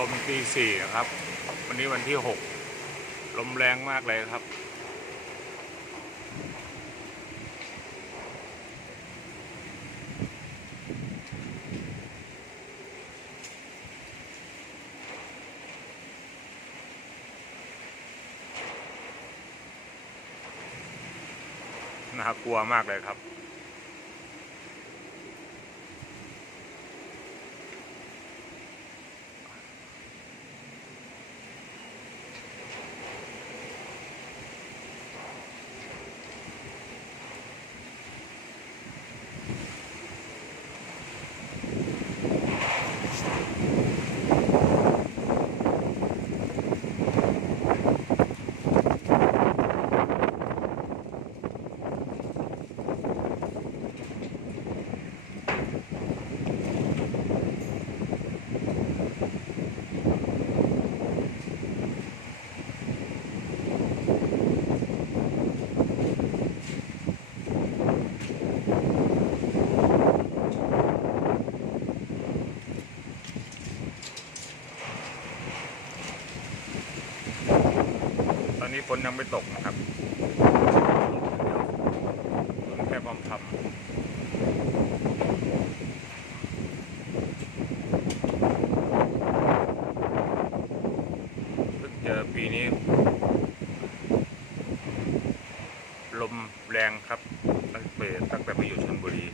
ลมตีสี่นะครับวันนี้วันที่6ลมแรงมากเลยครับน่ากลัวมากเลยครับตอนนี้ฝนยังไม่ตกนะครับฝนแค่พรำเพิ่งเจอปีนี้ลมแรงครับตั้งแต่ไปอยู่ชลบุรี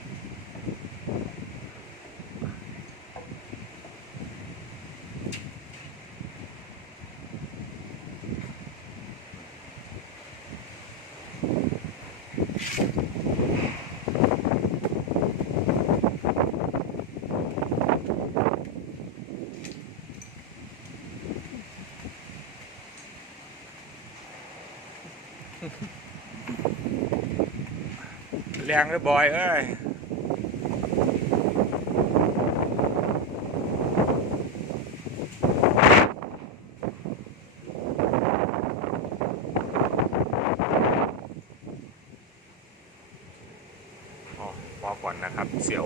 แรงเลยบอยเอ้ยพอก่อนนะครับเสียว